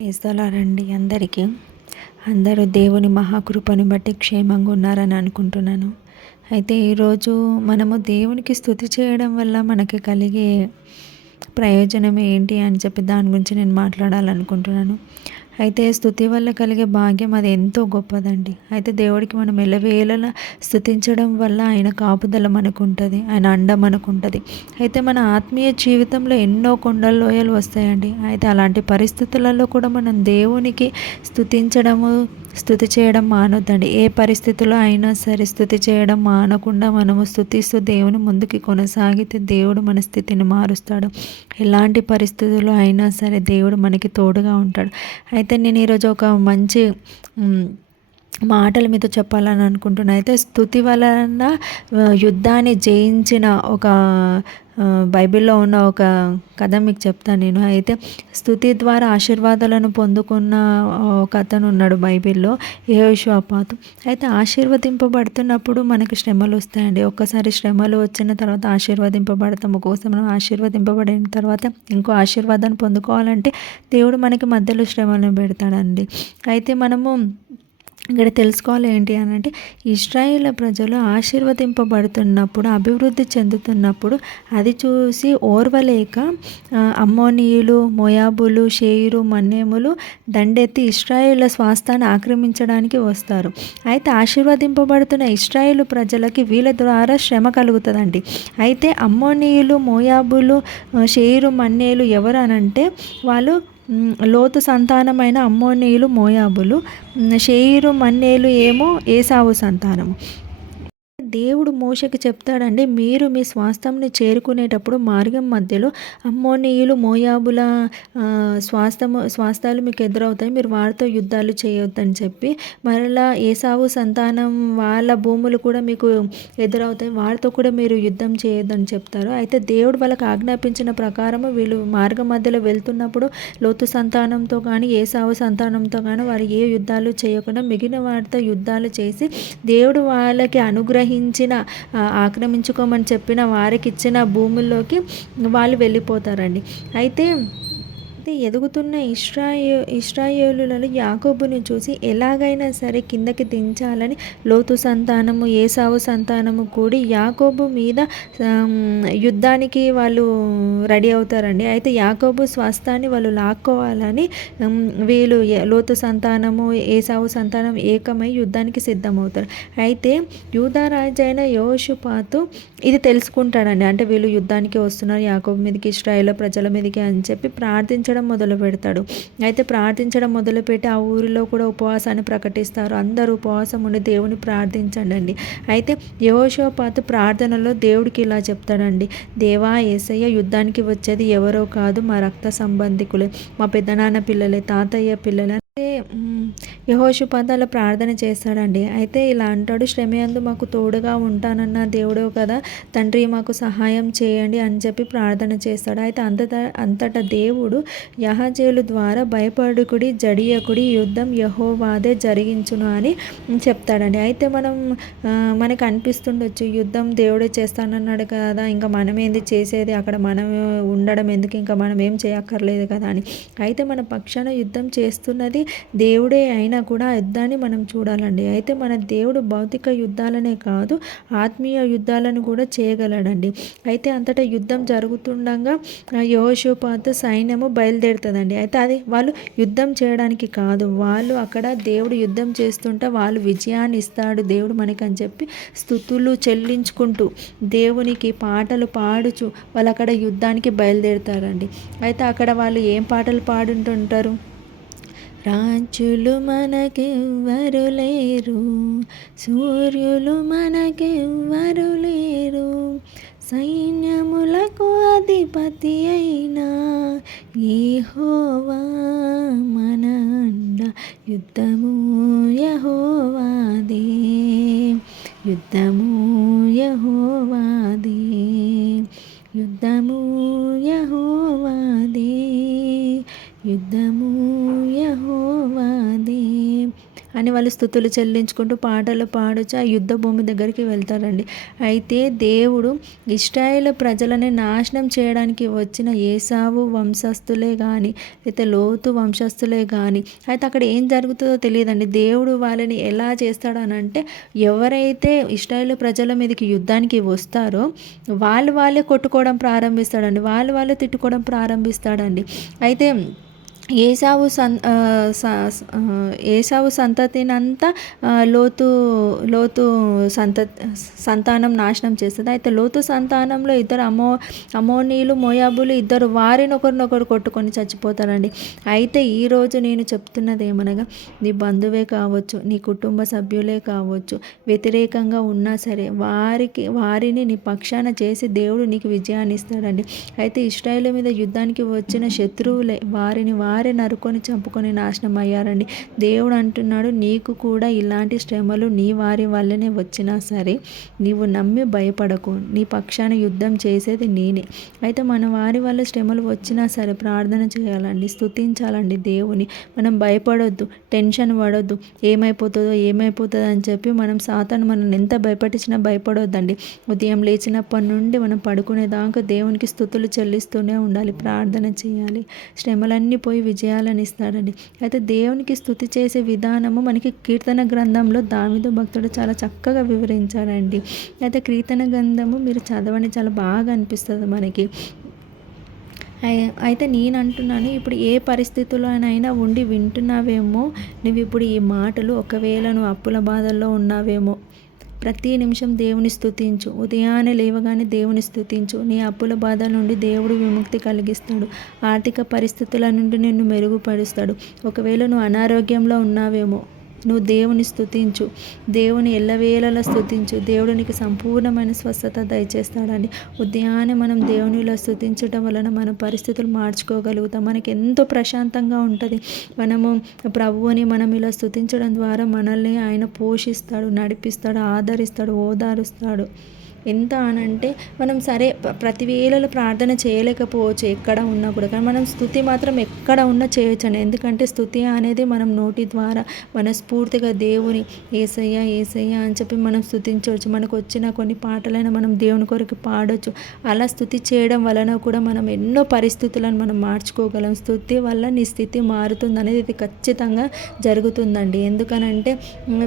ఇస్తలారండి అందరికీ. అందరూ దేవుని మహాకృపను బట్టి క్షేమంగా ఉన్నారని అనుకుంటున్నాను. అయితే ఈరోజు మనము దేవునికి స్థుతి చేయడం వల్ల మనకి కలిగే ప్రయోజనం ఏంటి అని చెప్పి దాని గురించి నేను మాట్లాడాలనుకుంటున్నాను. అయితే స్థుతి వల్ల కలిగే భాగ్యం అది ఎంతో గొప్పదండి. అయితే దేవుడికి మనం ఎలవేళలా స్థుతించడం వల్ల ఆయన కాపుదల మనకు ఉంటుంది ఆయన అండ మనకు ఉంటుంది అయితే మన ఆత్మీయ జీవితంలో ఎన్నో కొండల లోయలు వస్తాయండి. అయితే అలాంటి పరిస్థితులలో కూడా మనం దేవునికి స్థుతించడము స్థుతి చేయడం మానొద్దండి. ఏ పరిస్థితిలో అయినా సరే స్థుతి చేయడం మానకుండా మనము స్థుతిస్తూ దేవుని ముందుకి కొనసాగితే దేవుడు మన స్థితిని మారుస్తాడు. ఎలాంటి పరిస్థితుల్లో అయినా సరే దేవుడు మనకి తోడుగా ఉంటాడు. అయితే నేను ఈరోజు ఒక మంచి మాటలు మీతో చెప్పాలని అనుకుంటున్నా. అయితే స్థుతి వలన యుద్ధాన్ని జయించిన ఒక బైబిల్లో ఉన్న ఒక కథ మీకు చెప్తాను నేను. అయితే స్థుతి ద్వారా ఆశీర్వాదాలను పొందుకున్న ఒక అతను ఉన్నాడు బైబిల్లో యహోషువాపాతు అయితే ఆశీర్వదింపబడుతున్నప్పుడు మనకి శ్రమలు వస్తాయండి. ఒక్కసారి శ్రమలు వచ్చిన తర్వాత ఆశీర్వదింపబడతాం. ఒక్కోసారి మనం ఆశీర్వదింపబడిన తర్వాత ఇంకో ఆశీర్వాదాన్ని పొందుకోవాలంటే దేవుడు మనకి మధ్యలో శ్రమలను పెడతాడండి. అయితే మనము ఇక్కడ తెలుసుకోవాలి ఏంటి అని అంటే ఇస్రాయేల్ ప్రజలు ఆశీర్వదింపబడుతున్నప్పుడు అభివృద్ధి చెందుతున్నప్పుడు అది చూసి ఓర్వలేక అమ్మోనీయులు మొయాబులు షేయిరు మన్నేములు దండెత్తి ఇస్రాయేళ్ళ స్వాస్థాన్ని ఆక్రమించడానికి వస్తారు. అయితే ఆశీర్వదింపబడుతున్న ఇస్రాయేల్ ప్రజలకి వీళ్ళ ద్వారా శ్రమ కలుగుతుందండి. అయితే అమ్మోనీయులు మోయాబులు షేయిరు మన్నేలు ఎవరు అనంటే వాళ్ళు లోతు సంతానమైన అమ్మోనీయులు మోయాబులు. షేయిరు మన్నేలు ఏమో ఏసావు సంతానము. దేవుడు మోషకి చెప్తాడండి మీరు మీ స్వాస్థంని చేరుకునేటప్పుడు మార్గం మధ్యలో అమ్మోనీయులు మోయాబుల స్వాస్థము స్వాస్థాలు మీకు ఎదురవుతాయి మీరు వారితో యుద్ధాలు చేయొద్దని చెప్పి మరలా ఏసావు సంతానం వాళ్ళ భూములు కూడా మీకు ఎదురవుతాయి వారితో కూడా మీరు యుద్ధం చేయొద్దని చెప్తారు. అయితే దేవుడు వాళ్ళకి ఆజ్ఞాపించిన ప్రకారము వీళ్ళు మార్గం మధ్యలో వెళ్తున్నప్పుడు లోతు సంతానంతో కానీ ఏసావు సంతానంతో కానీ వారు ఏ యుద్ధాలు చేయకుండా మిగిలిన వారితో యుద్ధాలు చేసి దేవుడు వాళ్ళకి అనుగ్రహించి ఆక్రమించిన ఆక్రమించుకోమని చెప్పిన వారికి ఇచ్చిన భూముల్లోకి వాళ్ళు వెళ్ళిపోతారండి. అయితే అయితే ఎదుగుతున్న ఇస్రాయో ఇస్రాయేలులలో యాకోబుని చూసి ఎలాగైనా సరే కిందకి దించాలని లోతు సంతానము ఏసావు సంతానము కూడి యాకోబు మీద యుద్ధానికి వాళ్ళు రెడీ అవుతారండి. అయితే యాకోబు స్వస్థాన్ని వాళ్ళు లాక్కోవాలని వీళ్ళు లోతు సంతానము ఏసావు సంతానం ఏకమై యుద్ధానికి సిద్ధమవుతారు. అయితే యూధారాజు అయిన యోషుపాతు ఇది తెలుసుకుంటాడండి. అంటే వీళ్ళు యుద్ధానికి వస్తున్నారు యాకోబు మీదకి ఇస్రాయేల్ ప్రజల మీదకి అని చెప్పి ప్రార్థించడం ప్రార్థించడం మొదలు పెడతాడు. అయితే ప్రార్థించడం మొదలుపెట్టి ఆ ఊరిలో కూడా ఉపవాసాన్ని ప్రకటిస్తారు. అందరూ ఉపవాసం ఉండి దేవుని ప్రార్థించండి అయితే యహోషోపాత ప్రార్థనలో దేవుడికి ఇలా చెప్తాడండి. దేవా ఏసయ్య యుద్ధానికి వచ్చేది ఎవరో కాదు మా రక్త సంబంధికులే. మా పెద్దనాన్న పిల్లలే తాతయ్య పిల్లలే యహోషుపాదాల ప్రార్థన చేస్తాడండి. అయితే ఇలా అంటాడు శ్రమయందు మాకు తోడుగా ఉంటానన్న దేవుడు కదా తండ్రి మాకు సహాయం చేయండి అని చెప్పి ప్రార్థన చేస్తాడు. అయితే అంతటా అంతటా దేవుడు యహజేలు ద్వారా భయపడుకుడి జడియకుడి యుద్ధం యహోవాదే జరిగించును అని చెప్తాడండి. అయితే మనం మనకు అనిపిస్తుండొచ్చు యుద్ధం దేవుడే చేస్తానన్నాడు కదా ఇంకా మనమేంది చేసేది? అక్కడ మనం ఉండడం ఎందుకు? ఇంకా మనం ఏం చేయక్కర్లేదు కదా అని. అయితే మన పక్షాన యుద్ధం చేస్తున్నది దేవుడే అయినా కూడా యుద్ధాన్ని మనం చూడాలండి. అయితే మన దేవుడు భౌతిక యుద్ధాలనే కాదు ఆత్మీయ యుద్ధాలను కూడా చేయగలడండి. అయితే అంతటా యుద్ధం జరుగుతుండగా యోషోపాత సైన్యము బయలుదేరుతుందండి. అయితే అది వాళ్ళు యుద్ధం చేయడానికి కాదు వాళ్ళు అక్కడ దేవుడు యుద్ధం చేస్తుంటే వాళ్ళు విజయాన్ని ఇస్తాడు దేవుడు మనకి అని చెప్పి స్థుతులు చెల్లించుకుంటూ దేవునికి పాటలు పాడుచు వాళ్ళు అక్కడ యుద్ధానికి బయలుదేరుతారండి. అయితే అక్కడ వాళ్ళు ఏం పాటలు పాడుంటుంటారు? రాజులు మనకెవ్వరు లేరు సూర్యులు మనకెవ్వరు లేరు. సైన్యములకు అధిపతి అయినా హోవా మన అండ యుద్ధము యహోవాదే. యుద్ధము యహోవాదే. యుద్ధము యహోవాదే. యుద్ధము యహోవాదే అని వాళ్ళు స్థుతులు చెల్లించుకుంటూ పాటలు పాడుచు ఆ యుద్ధ భూమి దగ్గరికి వెళ్తారండి. అయితే దేవుడు ఇస్రాయేల్ ప్రజలని నాశనం చేయడానికి వచ్చిన ఏసావు వంశస్థులే కానీ అయితే లోతు వంశస్థులే కానీ అయితే అక్కడ ఏం జరుగుతుందో తెలియదండి. దేవుడు వాళ్ళని ఎలా చేస్తాడనంటే ఎవరైతే ఇస్రాయేల్ ప్రజల మీదకి యుద్ధానికి వస్తారో వాళ్ళు వాళ్ళే కొట్టుకోవడం ప్రారంభిస్తాడండి. వాళ్ళు వాళ్ళే తిట్టుకోవడం ప్రారంభిస్తాడండి. అయితే ఏసావు సన్ ఏసావు సంతతినంతా లోతు లోతు సంత సంతానం నాశనం చేస్తుంది. అయితే లోతు సంతానంలో ఇద్దరు అమో అమోనీలు మోయాబులు ఇద్దరు వారినొకరినొకరు కొట్టుకొని చచ్చిపోతారండి. అయితే ఈరోజు నేను చెప్తున్నది ఏమనగా నీ బంధువే కావచ్చు నీ కుటుంబ సభ్యులే కావచ్చు వ్యతిరేకంగా ఉన్నా సరే వారికి వారిని నీ పక్షాన చేసి దేవుడు నీకు విజయాన్ని ఇస్తాడండి. అయితే ఇస్రాయేల్ మీద యుద్ధానికి వచ్చిన శత్రువులే వారిని వారి వారే నరుకొని చంపుకొని నాశనం అయ్యారండి. దేవుడు అంటున్నాడు నీకు కూడా ఇలాంటి శ్రమలు నీ వారి వల్లనే వచ్చినా సరే నీవు నమ్మి భయపడకు. నీ పక్షాన యుద్ధం చేసేది నేనే. అయితే మన వారి వల్ల శ్రమలు వచ్చినా సరే ప్రార్థన చేయాలండి స్థుతించాలండి దేవుని. మనం భయపడొద్దు టెన్షన్ పడొద్దు. ఏమైపోతుందో ఏమైపోతుందో అని చెప్పి మనం సాతాను మనల్ని ఎంత భయపడించినా భయపడొద్దండి. ఉదయం లేచినప్పటి నుండి మనం పడుకునేదాకా దేవునికి స్థుతులు చెల్లిస్తూనే ఉండాలి ప్రార్థన చేయాలి. శ్రమలన్నీ పోయి విజయాలను ఇస్తాడండి అయితే దేవునికి స్థుతి చేసే విధానము మనకి కీర్తన గ్రంథంలో దావిదు భక్తుడు చాలా చక్కగా వివరించాడండి అయితే కీర్తన గ్రంథము మీరు చదవండి చాలా బాగా అనిపిస్తుంది మనకి. అయితే నేను అంటున్నాను ఇప్పుడు ఏ పరిస్థితుల్లోనైనా ఉండి వింటున్నావేమో నువ్వు ఇప్పుడు ఈ మాటలు ఒకవేళ నువ్వు అప్పుల బాధల్లో ఉన్నావేమో ప్రతి నిమిషం దేవుని స్థుతించు ఉదయాన్నే లేవగానే దేవుని స్థుతించు నీ అప్పుల బాధ నుండి దేవుడు విముక్తి కలిగిస్తాడు. ఆర్థిక పరిస్థితుల నుండి నిన్ను మెరుగుపరుస్తాడు. ఒకవేళ నువ్వు అనారోగ్యంలో ఉన్నావేమో నువ్వు దేవుని స్థుతించు దేవుని ఎల్లవేళలా స్థుతించు దేవుడు నీకు సంపూర్ణమైన స్వస్థత దయచేస్తాడండి. ఉదయాన్నే మనం దేవునిలో స్థుతించడం వలన మన పరిస్థితులు మార్చుకోగలుగుతాం. మనకి ఎంతో ప్రశాంతంగా ఉంటుంది. మనము ప్రభువుని మనం ఇలా స్థుతించడం ద్వారా మనల్ని ఆయన పోషిస్తాడు నడిపిస్తాడు ఆదరిస్తాడు ఓదారుస్తాడు. ఎంత అని అంటే మనం సరే ప్రతి వేళలో ప్రార్థన చేయలేకపోవచ్చు ఎక్కడ ఉన్నా కూడా. కానీ మనం స్థుతి మాత్రం ఎక్కడ ఉన్నా చేయొచ్చండి. ఎందుకంటే స్థుతి అనేది మనం నోటి ద్వారా మనస్ఫూర్తిగా దేవుని ఏసయ్య ఏసయ్య అని చెప్పి మనం స్థుతించవచ్చు. మనకు వచ్చిన కొన్ని పాటలైనా మనం దేవుని కొరకు పాడవచ్చు అలా స్థుతి చేయడం వలన కూడా మనం ఎన్నో పరిస్థితులను మనం మార్చుకోగలం. స్థుతి వల్ల నీ స్థితి మారుతుంది అనేది ఇది ఖచ్చితంగా జరుగుతుందండి. ఎందుకనంటే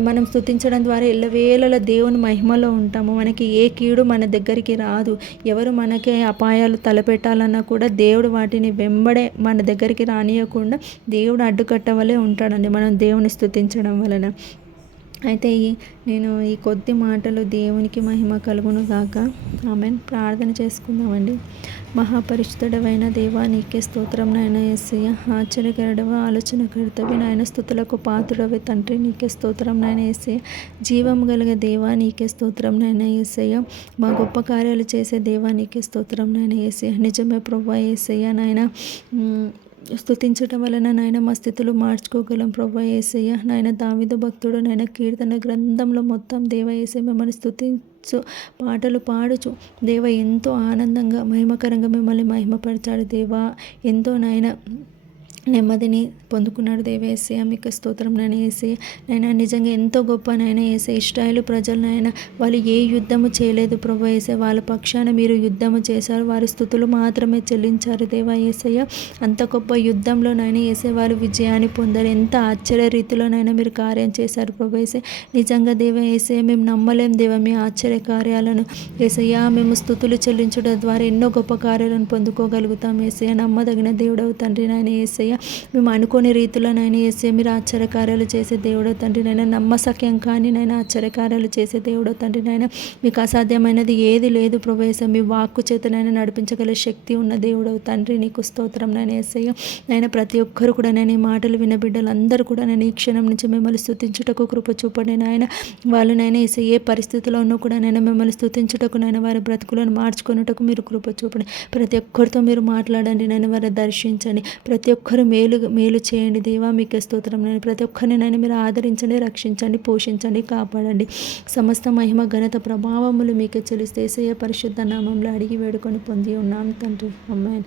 మనం స్థుతించడం ద్వారా ఎల్లవేళల దేవుని మహిమలో ఉంటాము. మనకి ఏ కీడు మన దగ్గరికి రాదు. ఎవరు మనకే అపాయాలు తలపెట్టాలన్నా కూడా దేవుడు వాటిని వెంబడే మన దగ్గరికి రానియకుండా దేవుడు అడ్డుకట్టవలే ఉంటాడండి. మనం దేవుని స్థుతించడం వలన. అయితే ఈ నేను ఈ కొద్ది మాటలు దేవునికి మహిమ కలుగును గాక. ఆమె ప్రార్థన చేసుకుందామండి. మహాపరిచితుడవైన దేవా నీకే స్తోత్రం నాయన ఏసయ్య ఆశ్చర్యకరడవ ఆలోచన కర్తవి నాయన స్థుతులకు పాత్రుడవి తండ్రి నీకే స్తోత్రం నాయన ఏసయ్య జీవం కలిగే దేవా నీకే స్తోత్రం నాయన ఏసయ్య మా గొప్ప కార్యాలు చేసే దేవా నీకే స్తోత్రం నాయన ఏసయ్య నిజమే ప్రభా ఏసయ్య నాయన. స్థుతించటం వలన నాయన మా స్థితులు మార్చుకోగలం ప్రభా ఏసయ్య. నాయన దావిద భక్తుడు నాయన కీర్తన గ్రంథంలో మొత్తం దేవ ఏసయ్య మిమ్మల్ని స్థుతించు పాటలు పాడుచు. దేవ ఎంతో ఆనందంగా మహిమకరంగా మిమ్మల్ని మహిమపరిచాడు దేవా. ఎంతో నాయన నెమ్మదిని పొందుకున్నాడు దేవేసే మీకు స్తోత్రం నాయన వేసి నైనా నిజంగా ఎంతో గొప్ప నాయన ఏసే ఇష్టాయిలు ప్రజలనైనా వాళ్ళు ఏ యుద్ధము చేయలేదు ప్రభు వేసే వాళ్ళ పక్షాన మీరు యుద్ధము చేశారు. వారి స్థుతులు మాత్రమే చెల్లించారు దేవా ఏసయ్య. అంత గొప్ప యుద్ధంలో నాయన వేసే వారు విజయాన్ని పొందారు. ఎంత ఆశ్చర్య రీతిలోనైనా మీరు కార్యం చేశారు ప్రభు వేసే నిజంగా దేవ వేసే మేము నమ్మలేం దేవ మీ ఆశ్చర్య కార్యాలను. ఏసయ్య మేము స్థుతులు చెల్లించడం ద్వారా ఎన్నో గొప్ప కార్యాలను పొందుకోగలుగుతాం. ఏసయ్య నమ్మదగిన దేవుడవు తండ్రి నాయన ఏసయ్య. మేము అనుకోని రీతిలో నైనా వేసే మీరు ఆశ్చర్యకార్యాలు చేసే దేవుడో తండ్రి నైనా నమ్మసక్యం కానీ నైనా ఆశ్చర్యకార్యాలు చేసే దేవుడో తండ్రి నైనా మీకు అసాధ్యమైనది ఏది లేదు ప్రవేశ మీ వాక్కు చేతనైనా నడిపించగల శక్తి ఉన్న దేవుడవు తండ్రి నీకు స్తోత్రం నేను వేసేయ నైనా ప్రతి ఒక్కరు కూడా నేను ఈ మాటలు విన్న బిడ్డలందరూ కూడా నేను ఈ క్షణం నుంచి మిమ్మల్ని స్థుతించుటకు కృప చూపండి నాయన. వాళ్ళు నైనా వేసే ఏ పరిస్థితిలో ఉన్నా కూడా నేను మిమ్మల్ని స్థుతించుటకు నేను వారి బ్రతుకులను మార్చుకున్నటకు మీరు కృప చూపండి. ప్రతి ఒక్కరితో మీరు మాట్లాడండి నేను వారిని దర్శించండి. ప్రతి ఒక్కరు మేలు మేలు చేయండి. దేవా మీకు స్తోత్రం. నేను ప్రతి ఒక్కరిని నేను మీరు ఆదరించండి రక్షించండి పోషించండి కాపాడండి. సమస్త మహిమ ఘనత ప్రభావములు మీకు చెల్లిస్తే పరిశుద్ధ నామంలో అడిగి వేడుకొని పొంది ఉన్నాం తండ్రి. అమ్మాయి